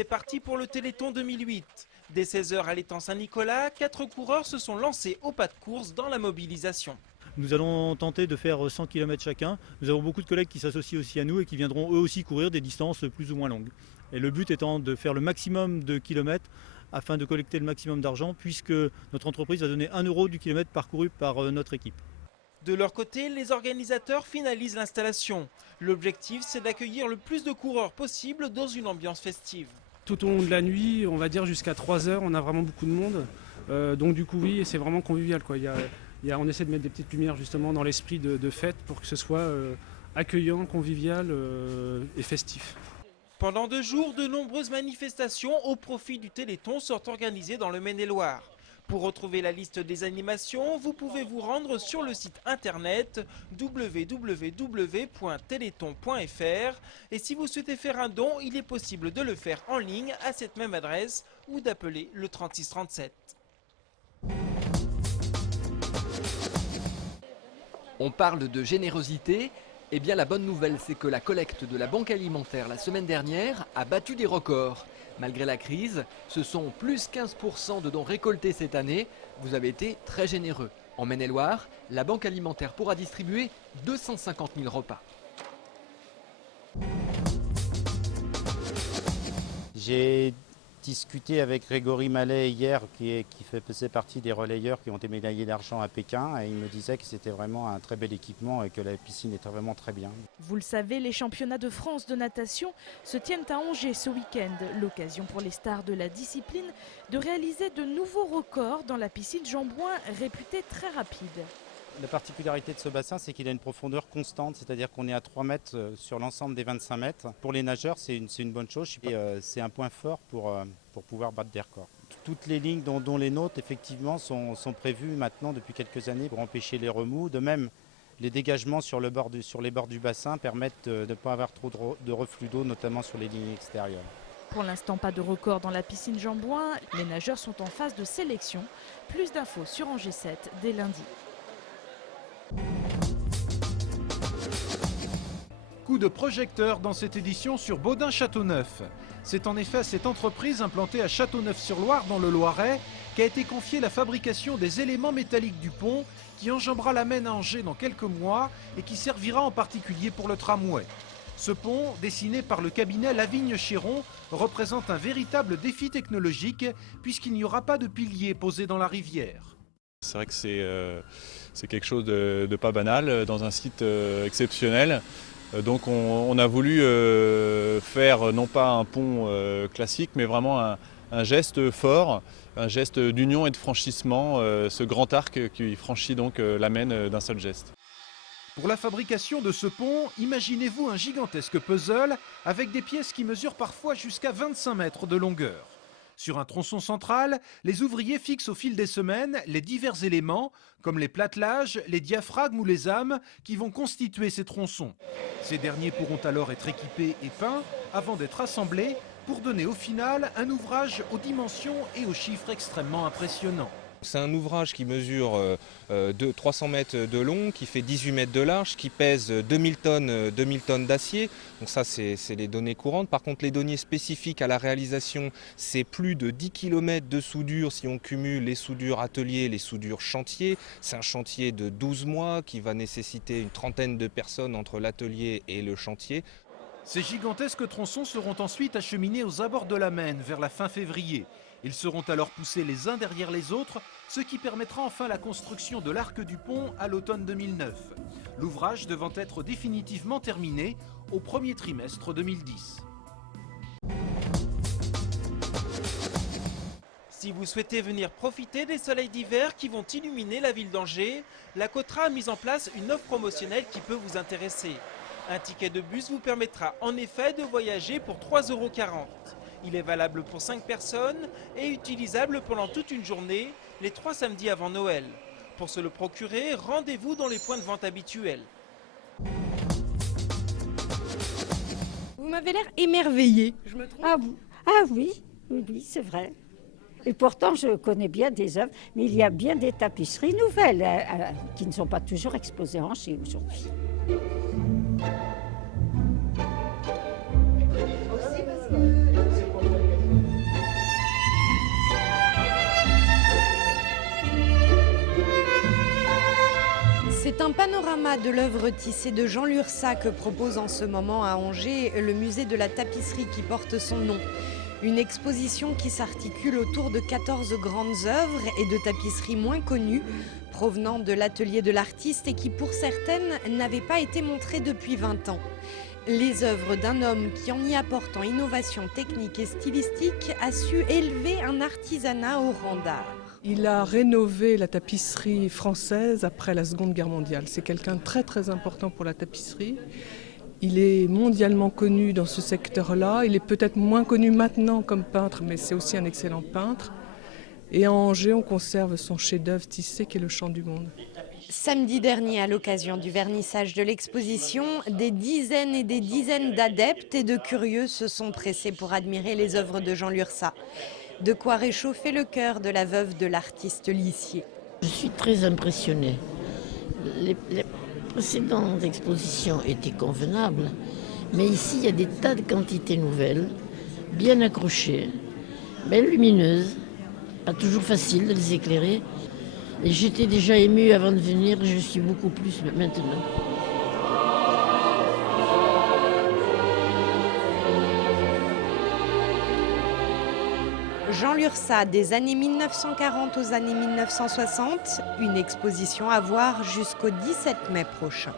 C'est parti pour le Téléthon 2008. Dès 16 h à l'étang Saint-Nicolas, 4 coureurs se sont lancés au pas de course dans la mobilisation. Nous allons tenter de faire 100 km chacun. Nous avons beaucoup de collègues qui s'associent aussi à nous et qui viendront eux aussi courir des distances plus ou moins longues. Et le but étant de faire le maximum de kilomètres afin de collecter le maximum d'argent, puisque notre entreprise va donner 1 € du kilomètre parcouru par notre équipe. De leur côté, les organisateurs finalisent l'installation. L'objectif, c'est d'accueillir le plus de coureurs possible dans une ambiance festive. Tout au long de la nuit, on va dire jusqu'à 3 h, on a vraiment beaucoup de monde. Donc du coup, oui, c'est vraiment convivial, quoi. On essaie de mettre des petites lumières justement dans l'esprit de fête pour que ce soit accueillant, convivial et festif. Pendant 2 jours, de nombreuses manifestations au profit du Téléthon sont organisées dans le Maine-et-Loire. Pour retrouver la liste des animations, vous pouvez vous rendre sur le site internet www.téléthon.fr. Et si vous souhaitez faire un don, il est possible de le faire en ligne à cette même adresse ou d'appeler le 3637. On parle de générosité. Eh bien, la bonne nouvelle, c'est que la collecte de la Banque alimentaire la semaine dernière a battu des records. Malgré la crise, ce sont plus 15% de dons récoltés cette année. Vous avez été très généreux. En Maine-et-Loire, la Banque alimentaire pourra distribuer 250 000 repas. J'ai discuté avec Grégory Mallet hier, qui faisait partie des relayeurs qui ont été médaillés d'argent à Pékin, et il me disait que c'était vraiment un très bel équipement et que la piscine était vraiment très bien. Vous le savez, les championnats de France de natation se tiennent à Angers ce week-end. L'occasion pour les stars de la discipline de réaliser de nouveaux records dans la piscine Jean Bouin, réputée très rapide. La particularité de ce bassin, c'est qu'il a une profondeur constante, c'est-à-dire qu'on est à 3 mètres sur l'ensemble des 25 mètres. Pour les nageurs, c'est une bonne chose et c'est un point fort pour pouvoir battre des records. Toutes les lignes dont les nôtres, effectivement, sont prévues maintenant depuis quelques années pour empêcher les remous. De même, les dégagements sur les bords du bassin permettent de ne pas avoir trop de reflux d'eau, notamment sur les lignes extérieures. Pour l'instant, pas de record dans la piscine Jean Bouin. Les nageurs sont en phase de sélection. Plus d'infos sur Angers 7 dès lundi. Coup de projecteur dans cette édition sur Baudin-Châteauneuf. C'est en effet à cette entreprise implantée à Châteauneuf-sur-Loire dans le Loiret qu'a été confiée la fabrication des éléments métalliques du pont qui enjambera la Maine à Angers dans quelques mois et qui servira en particulier pour le tramway. Ce pont, dessiné par le cabinet Lavigne-Chéron, représente un véritable défi technologique puisqu'il n'y aura pas de piliers posés dans la rivière. C'est vrai que c'est quelque chose de pas banal dans un site exceptionnel. Donc on a voulu faire non pas un pont classique, mais vraiment un geste fort, un geste d'union et de franchissement, ce grand arc qui franchit donc la Maine d'un seul geste. Pour la fabrication de ce pont, imaginez-vous un gigantesque puzzle avec des pièces qui mesurent parfois jusqu'à 25 mètres de longueur. Sur un tronçon central, les ouvriers fixent au fil des semaines les divers éléments, comme les plattelages, les diaphragmes ou les âmes, qui vont constituer ces tronçons. Ces derniers pourront alors être équipés et peints avant d'être assemblés pour donner au final un ouvrage aux dimensions et aux chiffres extrêmement impressionnants. C'est un ouvrage qui mesure 300 mètres de long, qui fait 18 mètres de large, qui pèse 2000 tonnes d'acier. Donc ça, c'est les données courantes. Par contre, les données spécifiques à la réalisation, c'est plus de 10 km de soudure si on cumule les soudures atelier, les soudures chantier. C'est un chantier de 12 mois qui va nécessiter une trentaine de personnes entre l'atelier et le chantier. Ces gigantesques tronçons seront ensuite acheminés aux abords de la Maine vers la fin février. Ils seront alors poussés les uns derrière les autres, ce qui permettra enfin la construction de l'arc du pont à l'automne 2009. L'ouvrage devant être définitivement terminé au premier trimestre 2010. Si vous souhaitez venir profiter des soleils d'hiver qui vont illuminer la ville d'Angers, la Cotra a mis en place une offre promotionnelle qui peut vous intéresser. Un ticket de bus vous permettra en effet de voyager pour 3,40 €. Il est valable pour 5 personnes et utilisable pendant toute une journée, les 3 samedis avant Noël. Pour se le procurer, rendez-vous dans les points de vente habituels. Vous m'avez l'air émerveillée. Je me trompe ? Ah oui, c'est vrai. Et pourtant, je connais bien des œuvres, mais il y a bien des tapisseries nouvelles qui ne sont pas toujours exposées en Angers aujourd'hui. Aussi parce que un panorama de l'œuvre tissée de Jean Lurçat que propose en ce moment à Angers le musée de la tapisserie qui porte son nom. Une exposition qui s'articule autour de 14 grandes œuvres et de tapisseries moins connues, provenant de l'atelier de l'artiste et qui pour certaines n'avaient pas été montrées depuis 20 ans. Les œuvres d'un homme qui, en y apportant innovation technique et stylistique, a su élever un artisanat au rang d'art. Il a rénové la tapisserie française après la Seconde Guerre mondiale. C'est quelqu'un de très très important pour la tapisserie. Il est mondialement connu dans ce secteur-là. Il est peut-être moins connu maintenant comme peintre, mais c'est aussi un excellent peintre. Et à Angers, on conserve son chef-d'œuvre tissé qui est le Chant du Monde. Samedi dernier, à l'occasion du vernissage de l'exposition, des dizaines et des dizaines d'adeptes et de curieux se sont pressés pour admirer les œuvres de Jean Lurçat. De quoi réchauffer le cœur de la veuve de l'artiste Lissier. Je suis très impressionnée. Les précédentes expositions étaient convenables, mais ici il y a des tas de quantités nouvelles, bien accrochées, belles lumineuses, pas toujours facile de les éclairer. Et j'étais déjà émue avant de venir, je suis beaucoup plus maintenant. Jean Lurçat, des années 1940 aux années 1960, une exposition à voir jusqu'au 17 mai prochain.